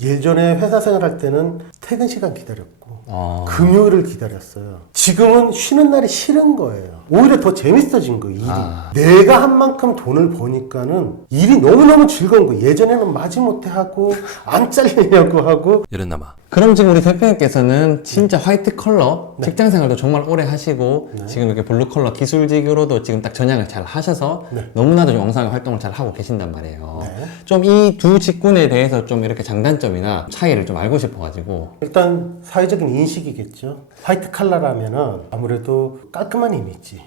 예전에 회사 생활할 때는 퇴근 시간 기다렸고 금요일을 기다렸어요. 지금은 쉬는 날이 싫은 거예요. 오히려 더 재밌어진 거예요, 일이. 내가 한 만큼 돈을 버니까는 일이 너무너무 즐거운 거예요. 예전에는 마지못해 하고 안 잘리려고 하고. 이랬나마. 그럼 지금 우리 대표님께서는 진짜 화이트 컬러 직장 생활도 정말 오래 하시고 지금 이렇게 블루 컬러 기술직으로도 지금 딱 전향을 잘 하셔서 너무나도 좀 영상의 활동을 잘 하고 계신단 말이에요. 좀 이 두 직군에 대해서 좀 이렇게 장단점이나 차이를 좀 알고 싶어가지고. 일단 사회적인 인식이겠죠. 화이트 칼라라면은 아무래도 깔끔한 이미지.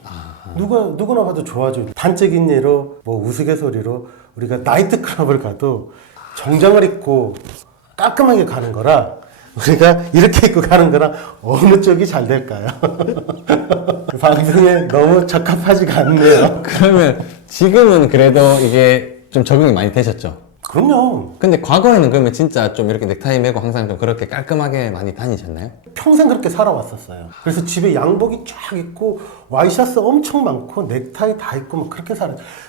누구나 봐도 좋아져. 단적인 예로 뭐 우스갯소리로 우리가 나이트클럽을 가도 정장을 입고 깔끔하게 가는 거라 우리가 이렇게 입고 가는 거랑 어느 쪽이 잘 될까요? 방송에 너무 적합하지가 않네요. 그러면 지금은 그래도 이게 좀 적응이 많이 되셨죠? 그럼요. 근데 과거에는 그러면 진짜 좀 이렇게 넥타이 매고 항상 좀 그렇게 깔끔하게 많이 다니셨나요? 평생 그렇게 살아왔었어요. 그래서 집에 양복이 쫙 있고 와이셔츠 엄청 많고 넥타이 다 있고 막 그렇게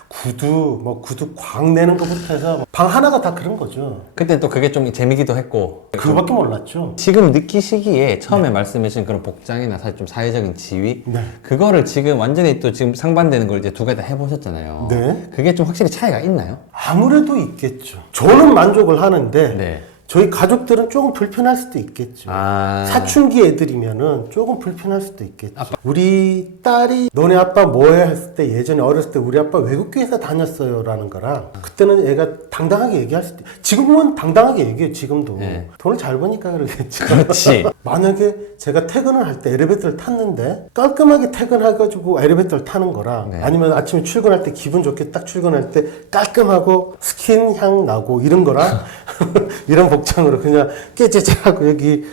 구두 광 내는 것부터 해서 방 하나가 다 그런 거죠. 그때 또 그게 좀 재미기도 했고. 그거밖에 몰랐죠. 지금 느끼시기에 처음에 말씀하신 그런 복장이나 사실 좀 사회적인 지위 그거를 지금 완전히 또 지금 상반되는 걸 이제 두 개 다 해보셨잖아요. 네. 그게 좀 확실히 차이가 있나요? 아무래도 있겠죠. 저는 만족을 하는데 네. 저희 가족들은 조금 불편할 수도 있겠죠. 사춘기 애들이면은 조금 불편할 수도 있겠죠. 우리 딸이 너네 아빠 뭐해 했을 때 예전에 어렸을 때 우리 아빠 외국교회에서 다녔어요 라는 거랑 그때는 애가 당당하게 얘기할 수도 지금은 당당하게 얘기해요. 지금도 돈을 잘 버니까 그러겠죠. 그렇지. 만약에 제가 퇴근을 할 때 엘리베이터를 탔는데 깔끔하게 퇴근해가지고 엘리베이터를 타는 거랑 아니면 아침에 출근할 때 기분 좋게 딱 출근할 때 깔끔하고 스킨 향 나고 이런 거랑 이런 복장으로 그냥 깨째째하고 여기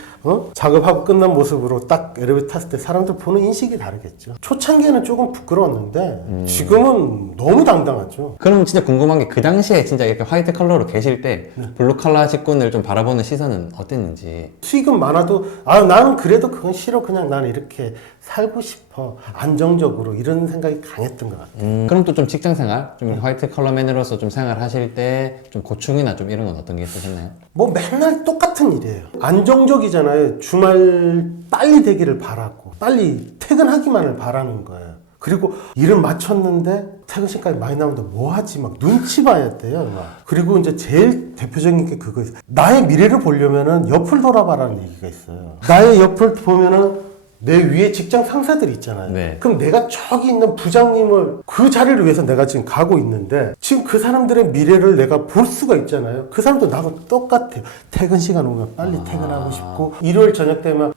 작업하고 끝난 모습으로 딱 엘리베이터 탔을 때 사람들 보는 인식이 다르겠죠. 초창기에는 조금 부끄러웠는데 지금은 너무 당당하죠. 그럼 진짜 궁금한 게 그 당시에 진짜 이렇게 화이트 컬러로 계실 때 블루 컬러 직군을 좀 바라보는 시선은 어땠는지. 수익은 많아도 나는 그래도 그건 싫어. 그냥 나는 이렇게 살고 싶어. 안정적으로 이런 생각이 강했던 것 같아요. 그럼 또 좀 직장 생활, 좀 화이트 컬러맨으로서 좀 생활하실 때 좀 고충이나 좀 이런 건 어떤 게 있으셨나요? 뭐 맨날 똑같은 일이에요. 안정적이잖아요. 주말 빨리 되기를 바라고 빨리 퇴근하기만을 바라는 거예요. 그리고 일을 마쳤는데 퇴근 시간까지 많이 나오는데 뭐 하지? 막 눈치 봐야 돼요. 막. 그리고 이제 제일 대표적인 게 그거 있어요. 나의 미래를 보려면은 옆을 돌아봐라는 얘기가 있어요. 나의 옆을 보면은 내 위에 직장 상사들 있잖아요. 그럼 내가 저기 있는 부장님을 그 자리를 위해서 내가 지금 가고 있는데 지금 그 사람들의 미래를 내가 볼 수가 있잖아요. 그 사람도 나하고 똑같아요. 퇴근 시간 오면 빨리 퇴근하고 싶고 일요일 저녁 되면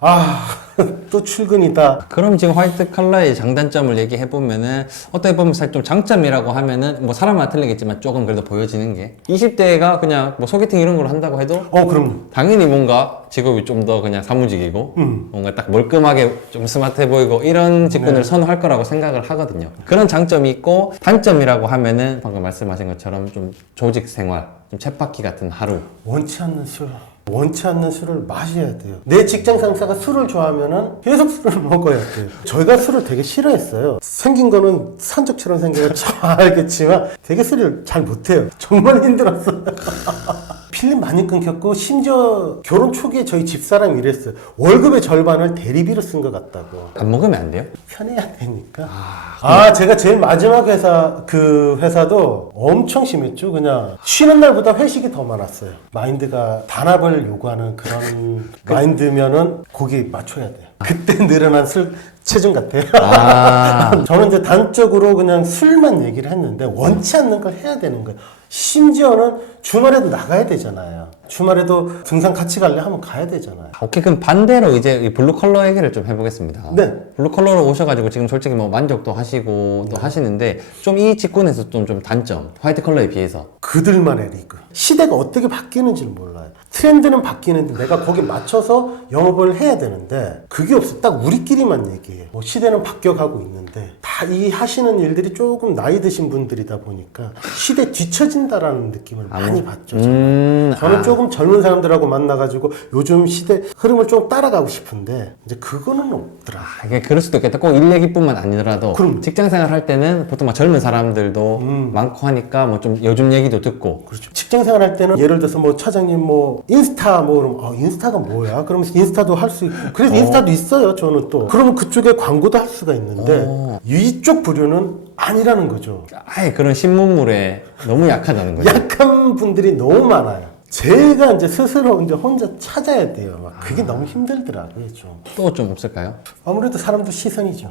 또 출근이다. 그럼 지금 화이트 컬러의 장단점을 얘기해보면은 어떻게 보면 사실 좀 장점이라고 하면은 뭐 사람마다 틀리겠지만 조금 그래도 보여지는 게 20대가 그냥 뭐 소개팅 이런 걸 한다고 해도 그럼요. 당연히 뭔가 직업이 좀 더 그냥 사무직이고 뭔가 딱 멀끔하게 좀 스마트해 보이고 이런 직군을 선호할 거라고 생각을 하거든요. 그런 장점이 있고 단점이라고 하면은 방금 말씀하신 것처럼 좀 조직 생활, 좀 쳇바퀴 같은 하루. 원치 않는 술을 마셔야 돼요. 내 직장 상사가 술을 좋아하면은 계속 술을 먹어야 돼요. 저희가 술을 되게 싫어했어요. 생긴 거는 산적처럼 생겨서 잘 알겠지만 되게 술을 잘 못해요. 정말 힘들었어요. 필름 많이 끊겼고 심지어 결혼 초기에 저희 집사람이 이랬어요. 월급의 절반을 대리비로 쓴 것 같다고. 안 먹으면 안 돼요? 편해야 되니까. 제가 제일 마지막 회사도 엄청 심했죠. 그냥 쉬는 날보다 회식이 더 많았어요. 마인드가 단합을 요구하는 그런 마인드면은 거기 맞춰야 돼요. 그때 늘어난 체중 같아요. 저는 이제 단적으로 그냥 술만 얘기를 했는데 원치 않는 걸 해야 되는 거예요. 심지어는 주말에도 나가야 되잖아요. 주말에도 등산 같이 갈래 하면 가야 되잖아요. 오케이, 그럼 반대로 이제 이 블루 컬러 얘기를 좀 해보겠습니다. 블루 컬러로 오셔가지고 지금 솔직히 뭐 만족도 하시고 또 하시는데 좀 이 직군에서 좀 단점, 화이트 컬러에 비해서. 그들만의 리그. 시대가 어떻게 바뀌는지를 몰라요. 트렌드는 바뀌는데 내가 거기에 맞춰서 영업을 해야 되는데 그게 없어. 딱 우리끼리만 얘기해요. 뭐 시대는 바뀌어가고 있는데 다 이 하시는 일들이 조금 나이 드신 분들이다 보니까 시대에 뒤처진다라는 느낌을 많이 받죠. 저는 조금 젊은 사람들하고 만나가지고 요즘 시대 흐름을 좀 따라가고 싶은데 이제 그거는 없더라. 이게 그럴 수도 있겠다. 꼭 일 얘기뿐만 아니더라도 직장 생활 할 때는 보통 막 젊은 사람들도 많고 하니까 뭐 좀 요즘 얘기도 듣고. 그렇죠. 직장 생활 할 때는 예를 들어서 뭐 차장님 뭐 인스타 뭐 그러면 인스타가 뭐야? 그러면서 인스타도 할 수 있고 그래서 인스타도 있어요 저는 또 그러면 그쪽에 광고도 할 수가 있는데 이쪽 부류는 아니라는 거죠. 아예 그런 신문물에 너무 약하다는 거죠. 약한 분들이 너무 많아요. 제가 이제 스스로 이제 혼자 찾아야 돼요. 막 그게 너무 힘들더라고요, 좀. 또 좀 없을까요? 아무래도 사람도 시선이죠.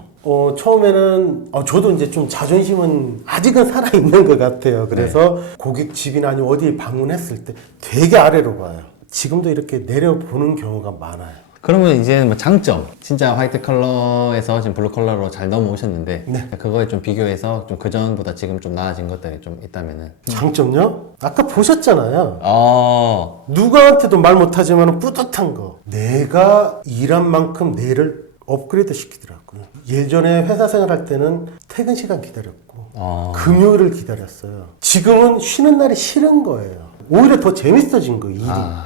처음에는 저도 이제 좀 자존심은 아직은 살아있는 것 같아요. 그래서 고깃집이나 아니면 어디 방문했을 때 되게 아래로 봐요. 지금도 이렇게 내려보는 경우가 많아요. 그러면 이제 뭐 장점, 진짜 화이트 컬러에서 지금 블루 컬러로 잘 넘어오셨는데 네. 그거에 좀 비교해서 좀 그전보다 지금 좀 나아진 것들이 좀 있다면은 장점요? 아까 보셨잖아요. 어, 누구한테도 말 못하지만 뿌듯한 거. 내가 일한 만큼 내를 업그레이드 시키더라고요. 예전에 회사 생활할 때는 퇴근 시간 기다렸고 금요일을 기다렸어요. 지금은 쉬는 날이 싫은 거예요. 오히려 더 재밌어진 거 일이.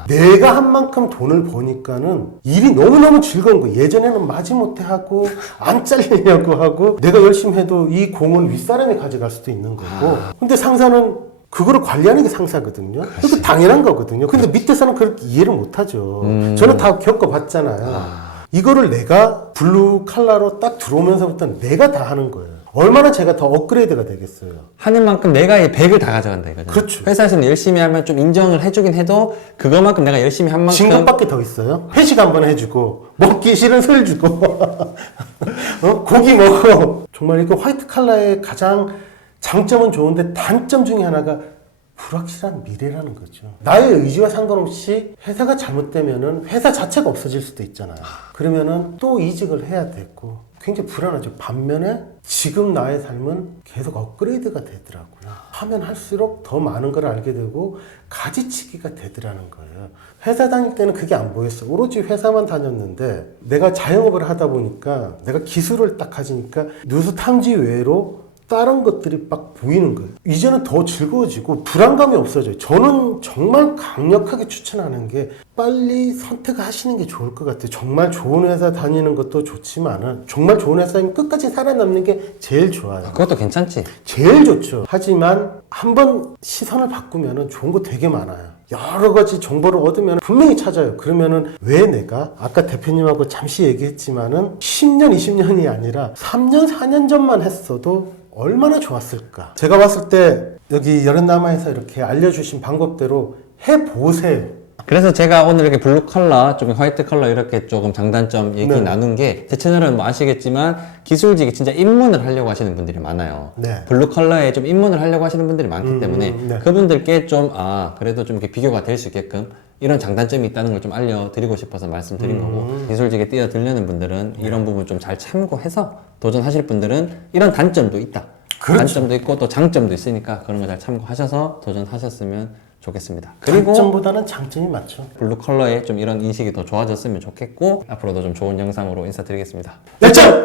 내가 한 만큼 돈을 버니까는 일이 너무너무 즐거운 거. 예전에는 마지못해 하고 안 잘리려고 하고 내가 열심히 해도 이 공은 윗사람이 가져갈 수도 있는 거고. 근데 상사는 그거를 관리하는 게 상사거든요. 그게 당연한 거거든요. 근데 밑에서는 그렇게 이해를 못 하죠. 저는 다 겪어봤잖아요. 이거를 내가 블루 칼라로 딱 들어오면서부터 내가 다 하는 거예요. 얼마나 제가 더 업그레이드가 되겠어요. 하는 만큼 내가 이 100을 다 가져간다 이거죠. 그렇죠. 회사에서는 열심히 하면 좀 인정을 해주긴 해도 그거만큼 내가 열심히 한 만큼 진 것밖에 더 있어요. 회식 한번 해주고 먹기 싫은 술 주고 고기 먹어. 정말 이거 화이트 칼라의 가장 장점은 좋은데 단점 중에 하나가 불확실한 미래라는 거죠. 나의 의지와 상관없이 회사가 잘못되면은 회사 자체가 없어질 수도 있잖아요. 그러면은 또 이직을 해야 되고 굉장히 불안하죠. 반면에 지금 나의 삶은 계속 업그레이드가 되더라고요. 하면 할수록 더 많은 걸 알게 되고 가지치기가 되더라는 거예요. 회사 다닐 때는 그게 안 보였어. 오로지 회사만 다녔는데 내가 자영업을 하다 보니까 내가 기술을 딱 가지니까 뉴스 탐지 외로 다른 것들이 막 보이는 거예요. 이제는 더 즐거워지고 불안감이 없어져요. 저는 정말 강력하게 추천하는 게 빨리 선택하시는 게 좋을 것 같아요. 정말 좋은 회사 다니는 것도 좋지만은 정말 좋은 회사면 끝까지 살아남는 게 제일 좋아요. 그것도 괜찮지. 제일 좋죠. 하지만 한번 시선을 바꾸면은 좋은 거 되게 많아요. 여러 가지 정보를 얻으면 분명히 찾아요. 그러면은 왜 내가 아까 대표님하고 잠시 얘기했지만은 10년, 20년이 아니라 3년, 4년 전만 했어도 얼마나 좋았을까. 제가 봤을 때 여기 여름남아에서 이렇게 알려주신 방법대로 해보세요. 그래서 제가 오늘 이렇게 블루 컬러, 좀 화이트 컬러 이렇게 조금 장단점 얘기 네. 나눈 게 제 채널은 뭐 아시겠지만 기술직이 진짜 입문을 하려고 하시는 분들이 많아요. 네. 블루 컬러에 좀 입문을 하려고 하시는 분들이 많기 때문에 네. 그분들께 좀 그래도 좀 이렇게 비교가 될 수 있게끔 이런 장단점이 있다는 걸 좀 알려드리고 싶어서 말씀드린 거고 기술직에 뛰어들려는 분들은 이런 부분 좀 잘 참고해서 도전하실 분들은 이런 단점도 있다. 그렇죠. 단점도 있고 또 장점도 있으니까 그런 거 잘 참고하셔서 도전하셨으면 좋겠습니다. 그리고 단점보다는 장점이 많죠. 블루 컬러에 좀 이런 인식이 더 좋아졌으면 좋겠고 앞으로도 좀 좋은 영상으로 인사드리겠습니다. 열정!